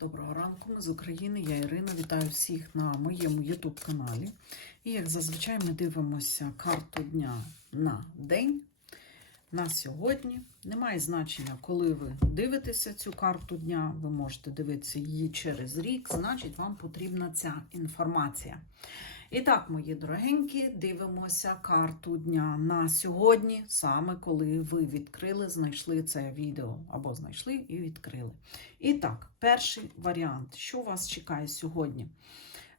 Доброго ранку, ми з України. Я Ірина. Вітаю всіх на моєму YouTube каналі. І як зазвичай ми дивимося карту дня на день. На сьогодні немає значення, коли ви дивитеся цю карту дня. Ви можете дивитися її через рік, значить, вам потрібна ця інформація. І так, мої дорогенькі, дивимося карту дня на сьогодні, саме коли ви відкрили, знайшли це відео або знайшли і відкрили. І так, перший варіант, що вас чекає сьогодні?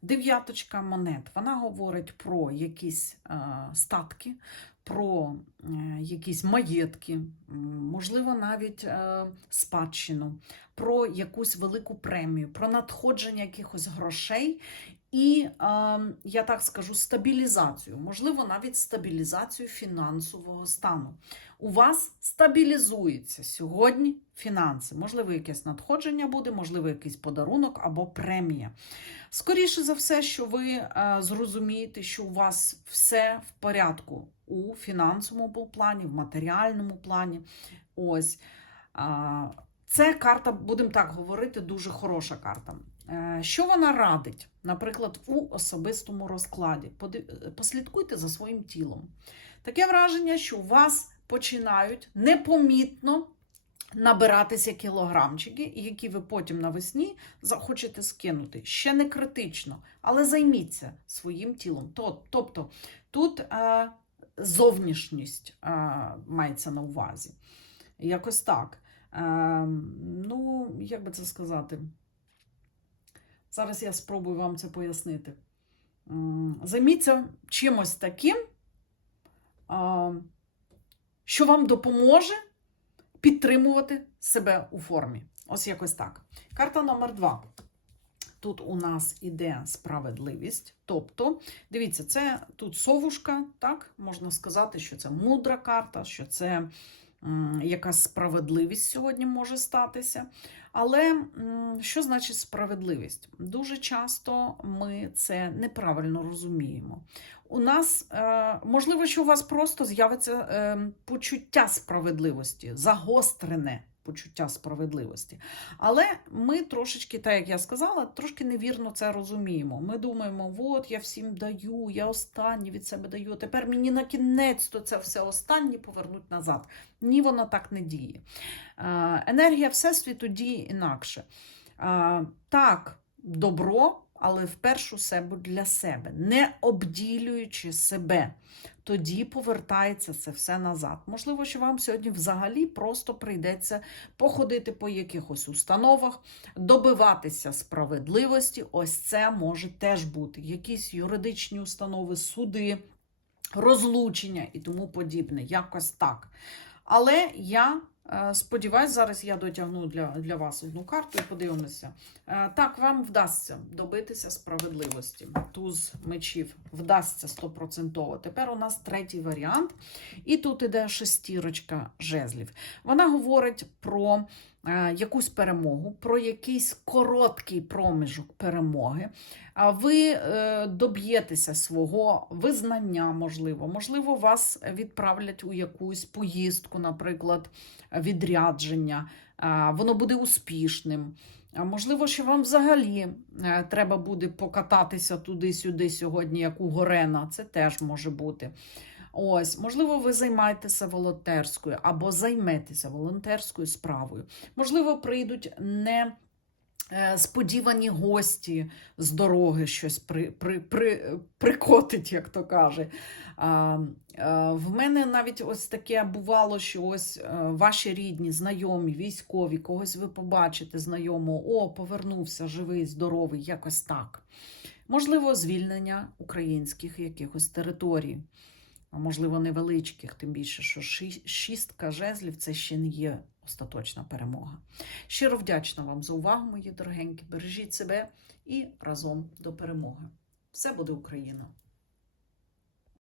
Дев'яточка монет. Вона говорить про якісь е, статки, про е, якісь маєтки, можливо, навіть е, спадщину, про якусь велику премію, про надходження якихось грошей. І, е, я так скажу, стабілізацію, можливо, навіть стабілізацію фінансового стану. У вас стабілізуються сьогодні фінанси. Можливо, якесь надходження буде, можливо, якийсь подарунок або премія. Скоріше за все, що ви зрозумієте, що у вас все в порядку у фінансовому плані, в матеріальному плані. Ось. Це карта, будемо так говорити, дуже хороша карта. Е, Що вона радить, наприклад, у особистому розкладі? Послідкуйте за своїм тілом. Таке враження, що у вас починають непомітно набиратися кілограмчики, які ви потім навесні захочете скинути. Ще не критично, але займіться своїм тілом. Тобто тут е, зовнішність е, мається на увазі. Якось так. Е, ну, як би це сказати? Зараз я спробую вам це пояснити. Займіться чимось таким, що вам допоможе підтримувати себе у формі. Ось якось так. Карта номер два. Тут у нас іде справедливість. Тобто, дивіться, це тут совушка, так? Можна сказати, що це мудра карта, що це м, якась справедливість сьогодні може статися. Але м, що значить справедливість? Дуже часто ми це неправильно розуміємо. У нас, е, можливо, що у вас просто з'явиться е, почуття справедливості, загострене почуття справедливості. Але ми трошечки, так як я сказала, трошки невірно це розуміємо. Ми думаємо, от я всім даю, я останнє від себе даю. Тепер мені на кінець то це все останнє повернуть назад. Ні, воно так не діє. Енергія Всесвіту діє інакше. Так, добро, але в першу себе для себе, не обділюючи себе. Тоді повертається це все назад. Можливо, що вам сьогодні взагалі просто прийдеться походити по якихось установах, добиватися справедливості. Ось це може теж бути. Якісь юридичні установи, суди, розлучення і тому подібне. Якось так. Але я е, сподіваюся, зараз я дотягну для, для вас одну карту і подивимося. Е, Так, вам вдасться добитися справедливості. Туз мечів вдасться стопроцентово. Тепер у нас третій варіант. І тут іде шестірочка жезлів. Вона говорить про е, якусь перемогу, про якийсь короткий проміжок перемоги. Ви доб'єтеся свого визнання, можливо. Можливо, вас відправлять у якусь поїздку, наприклад, відрядження. Воно буде успішним. Можливо, що вам взагалі е, треба буде покататися туди-сюди сьогодні, як у Горена. Це теж може бути. Ось, можливо, ви займаєтеся волонтерською або займетеся волонтерською справою. Можливо, прийдуть не сподівані гості з дороги щось при, при, при, прикотить, як то каже. А, а, в мене навіть ось таке бувало, що ось е, ваші рідні, знайомі, військові, когось ви побачите знайомого, о, повернувся живий, здоровий, якось так. Можливо, звільнення українських якихось територій а можливо, невеличких, тим більше, що шістка жезлів це ще не є остаточна перемога. Щиро вдячна вам за увагу, мої дорогенькі. Бережіть себе і разом до перемоги. Все буде Україна!